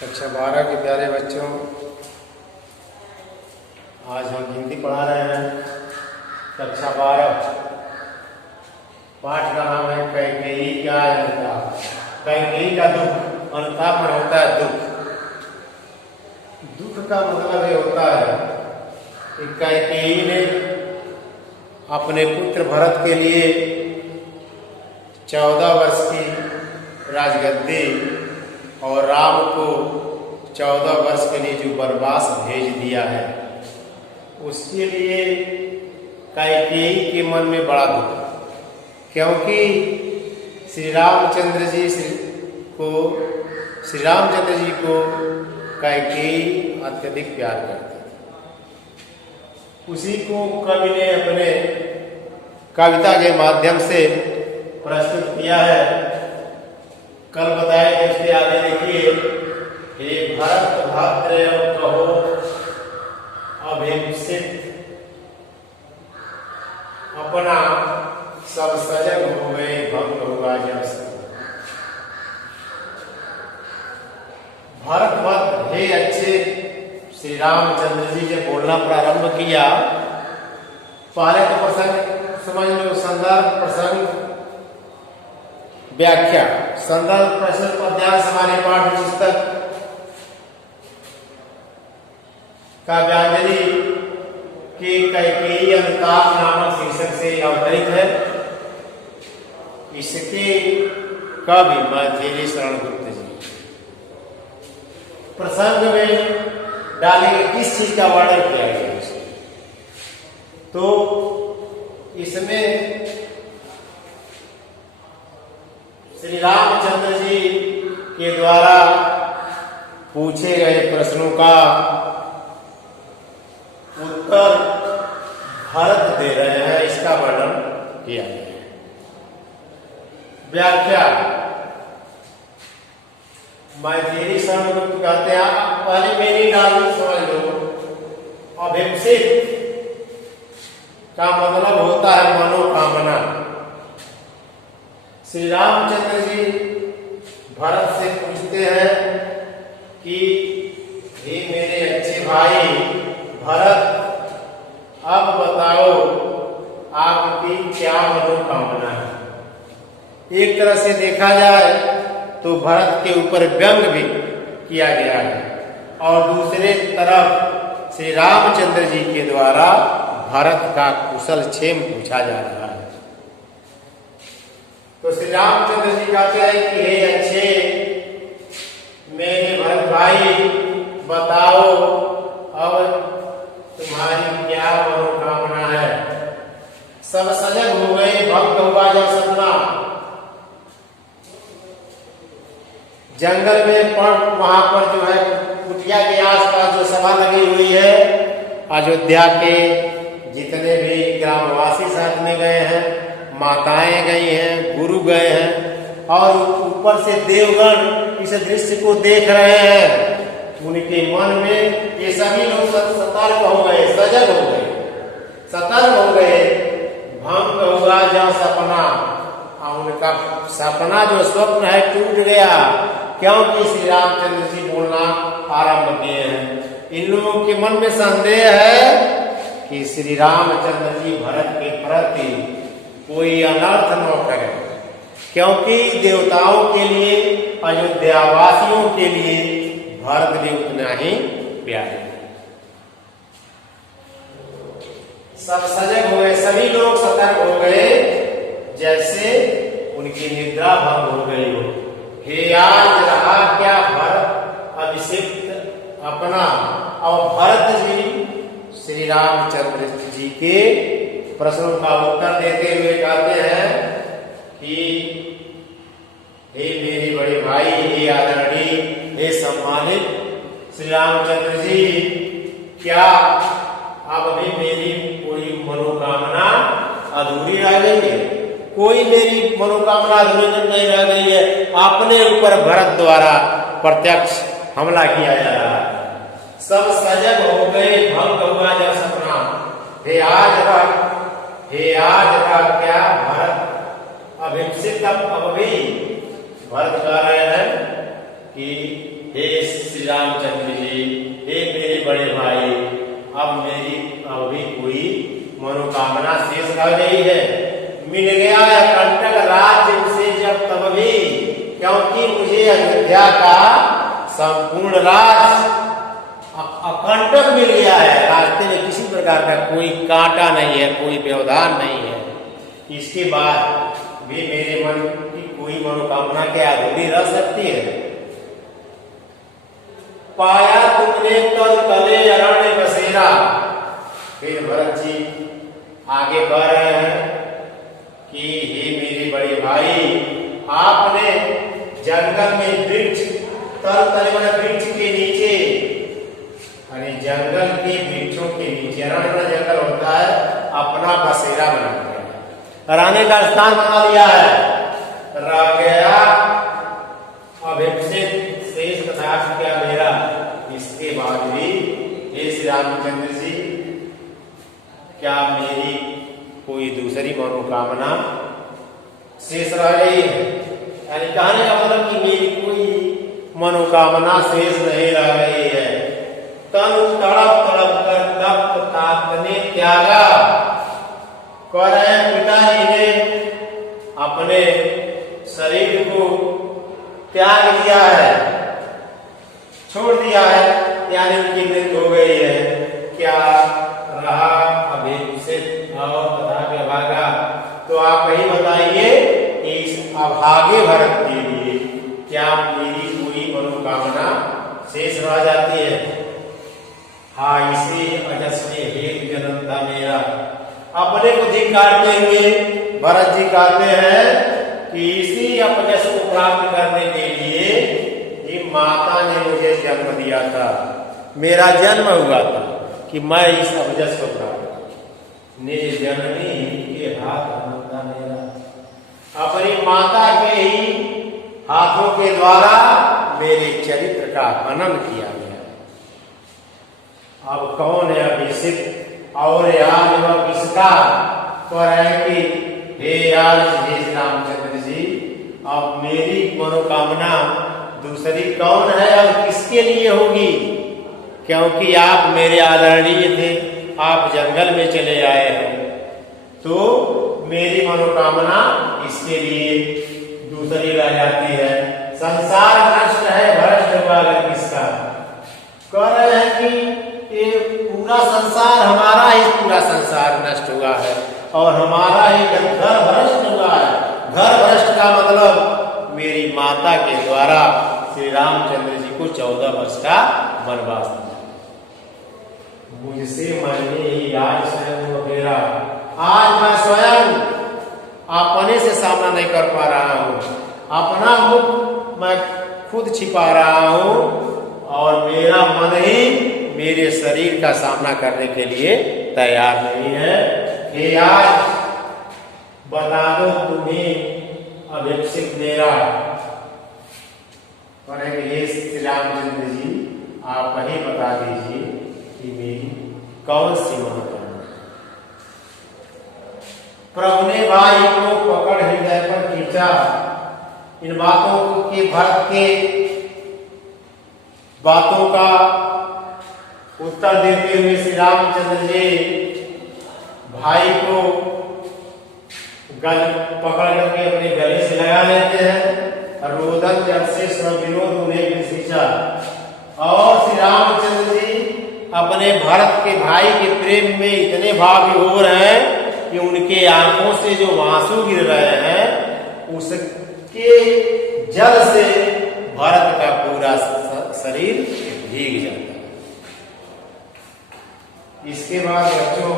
कक्षा 12 के प्यारे बच्चों, आज हम हिंदी पढ़ा रहे हैं। कक्षा 12 पाठ का नाम है कैकेयी का अनुताप। कैकेयी का दुख, अनुताप में होता है दुख। दुख का मतलब ये होता है कि कैकेयी ने अपने पुत्र भरत के लिए 14 वर्ष की राजगद्दी और राम को 14 वर्ष के लिए जो वनवास भेज दिया है, उसके लिए कैकेयी के मन में बड़ा दुख, क्योंकि श्री रामचंद्र जी को कैकेयी अत्यधिक प्यार करते थे। उसी को कवि ने अपने कविता के माध्यम से प्रस्तुत किया है। कल बताया कि उसके आगे देखिए, हे भरत भद्र कहो अभिषिक्त अपना सब सजग हो गए भंग हुआ जब भरत भद्र, हे अच्छे श्री रामचंद्र जी ने बोलना प्रारंभ किया। पहले तो प्रसंग समझ लो, संदर्भ प्रसंग व्याख्या। संदर्भ प्रश्न पद्यांश हमारे पाठ्य पुस्तक काव्यांजलि के कैकेयी अनुताप नामक शीर्षक से अवतरित है। इसके कवि मैथिली शरण गुप्त जी। प्रसंग में डालेंगे किस चीज का वर्णन किया गया है, तो इसमें श्री रामचंद्र जी के द्वारा पूछे गए प्रश्नों का उत्तर भरत दे रहे हैं, इसका वर्णन किया गया है। व्याख्या मैथिली शरण गुप्त कहते हैं, पहले मेरी डाली समझ लो। अभिषिक्त का मतलब होता है मनोकामना। श्री रामचंद्र जी भरत से पूछते हैं कि हे मेरे अच्छे भाई भरत, अब बताओ आपकी क्या मनोकामना है। एक तरह से देखा जाए तो भरत के ऊपर व्यंग भी किया गया है, और दूसरे तरफ श्री रामचंद्र जी के द्वारा भरत का कुशल क्षेम पूछा जा रहा है। तो श्री रामचंद्र जी कहते हैं कि हे अच्छे मेरे भरत भाई, बताओ अब तुम्हारी क्या मनोकामना है। सब सजग हो गए, भक्त हुआ जब सपना। जंगल में वहां पर जो है कुटिया के आसपास जो सभा लगी हुई है, अयोध्या के जितने भी ग्रामवासी साथ में गए हैं, माताएं गई हैं, गुरु गए हैं, और ऊपर से देवगण इस दृश्य को देख रहे हैं। उनके मन में ये सभी लोग सतर्क हो गए, सजग हो गए, सतर्क हो गए। भंग हुआ जो सपना, उनका सपना जो स्वप्न है टूट गया, क्योंकि श्री रामचंद्र जी बोलना आरंभ किए हैं। इन लोगों के मन में संदेह है कि श्री रामचंद्र जी भरत के प्रति कोई अनर्थ न करे, क्योंकि देवताओं के लिए, अयोध्या वासियों के लिए भरत भी उतना ही प्यारे। सब सजग हुए, सभी लोग सतर्क हो गए, जैसे उनकी निद्रा भंग हो गई हो। हे आज रहा क्या भरत अभिषिक्त अपना। और भरत जी श्री रामचंद्र जी के प्रश्नों का उत्तर देते हुए कहते हैं कि हे मेरे बड़े भाई, हे आदरणीय, हे सम्मानित श्री रामचंद्र जी, क्या अब भी मेरी कोई मनोकामना अधूरी रह गई है? कोई मेरी मनोकामना अधूरी नहीं रह गई है। अपने ऊपर भरत द्वारा प्रत्यक्ष हमला किया जा रहा है। सब सजग हो गए, भंग हुआ जब सपना। हे आज का क्या भरत अभिषिक्त अब भी भरत कह रहे हैं कि हे श्री रामचंद्र जी, हे मेरे बड़े भाई, अब मेरी अभी कोई मनोकामना शेष रह गई है। मिल गया है कंटक राज्य से जब तब भी, क्योंकि मुझे अयोध्या का संपूर्ण राज अकंटक मिल गया है। रास्ते में किसी प्रकार का कोई कांटा नहीं है, कोई व्यवधान नहीं है। इसके बाद भी मेरे मन की कोई मनोकामना के अधूरी रह सकती है। पाया तुमने कल कले अरण्य बसेरा। फिर भरत जी आगे बढ़ रहे हैं कि हे मेरे बड़े भाई, आपने जंगल में वृक्ष तल वृक्ष के नीचे, यानी जंगल के वृक्षों के नीचे, अरण्य जंगल होता है, अपना बसेरा बना दिया, रहने का स्थान बना लिया है। रह गया अभिषेक शेष पदार्थ क्या मेरा। इसके बाद भी हे श्री रामचंद्र जी, क्या मेरी कोई दूसरी मनोकामना शेष रह गई है? यानी कहने का मतलब कि मेरी कोई मनोकामना शेष नहीं रह गई है। तन तड़प तड़प कर तप तापने त्यागा। कह रहे हैं पिताजी ने अपने शरीर को त्याग दिया है, छोड़ दिया है, यानी उनकी मृत्यु हो गई है। क्या रहा अभिषेक और तथा के भागा? तो आप ही बताइए, इस अभागे भरत के लिए क्या मेरी कोई मनोकामना शेष रह जाती है? हाँ, इसी अजस में हेतु जन्म था मेरा। अपने को धिक्कारते हुए भरत जी कहते हैं कि इसी अपजस को प्राप्त करने के लिए ये माता ने मुझे जन्म दिया था, मेरा जन्म हुआ था कि मैं इस अपजस को प्राप्त निज जननी के हाथ बनता मेरा। अपनी माता के ही हाथों के द्वारा मेरे चरित्र का हनन किया गया। अब कौन है अभिषेक और याद वह किसका? पर है कि हे याद श्री रामचंद्र जी, अब मेरी मनोकामना दूसरी कौन है और किसके लिए होगी? क्योंकि आप मेरे आदरणीय थे, आप जंगल में चले आए हैं, तो मेरी मनोकामना इसके लिए दूसरी रह जाती है। संसार नष्ट है, भ्रष्ट हुआ अगर किसका? कह रहे हैं कि ये पूरा संसार हमारा ही, पूरा संसार नष्ट हुआ है और हमारा ही घर भ्रष्ट हुआ है। घर भ्रष्ट का मतलब मेरी माता के द्वारा श्री रामचंद्र जी को 14 वर्ष का वनवास दिया। मुझसे मैंने ही आज स्वयं वगैरा, आज मैं स्वयं अपने से सामना नहीं कर पा रहा हूँ, अपना मुख मैं खुद छिपा रहा हूँ और मेरा मन ही मेरे शरीर का सामना करने के लिए तैयार नहीं है। कि आज बता दो तुम्हें अभिषेक मेरा। और हे श्री रामचंद्र जी, आप ही बता दीजिए कि मेरी कौन सी मनोकामना। प्रभु ने भाई को पकड़ हृदय पर खींचा। इन बातों के भक्त के बातों का उत्तर देते हुए श्री रामचंद्र जी भाई को गल पकड़ करके अपने गले से लगा लेते हैं। रोदन जब से विनोद उन्हें खींचा और श्री रामचंद्र जी अपने भरत के भाई के प्रेम में इतने भाव विभोर हैं कि उनके आंखों से जो आंसू गिर रहे हैं उसके जल से भरत का पूरा शरीर भीग जाता है। इसके बाद बच्चों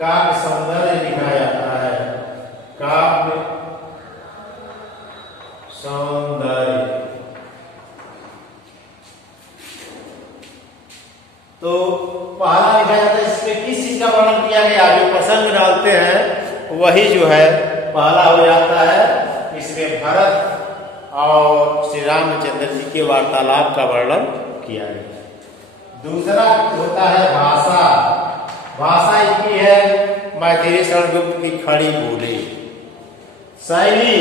काव्य सौंदर्य दिखाया जाता है। काव्य सौंदर्य, तो पहला लिखा जाता है, इसमें किस चीज का वर्णन किया गया? जो प्रसंग डालते हैं वही जो है पहला हो जाता है। इसमें भरत और श्री रामचंद्र जी के वार्तालाप का वर्णन किया गया। दूसरा होता है भाषा। भाषा इनकी है मैथिली शरण गुप्त की खड़ी बोली। शैली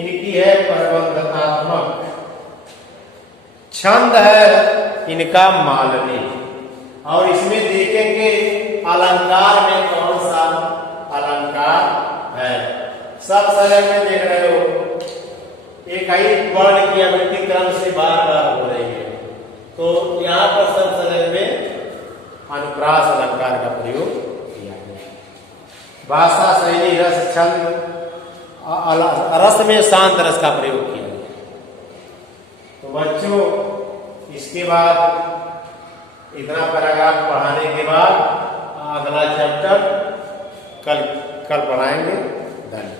इनकी है प्रबंधनात्मक। छंद है इनका मालवी। और इसमें देखेंगे अलंकार में कौन सा अलंकार है। सब शरण में देख रहे हो एक ही वर्ण की आवृत्ति क्रम से बार बार हो रही है, तो यहाँ पर सब शरण में अनुप्रास अलंकार का प्रयोग किया गया। भाषा शैली रस छंद रस में शांत रस का प्रयोग किया गया। तो बच्चों इसके बाद इतना पैराग्राफ पढ़ाने के बाद अगला चैप्टर कल पढ़ाएंगे। धन्यवाद।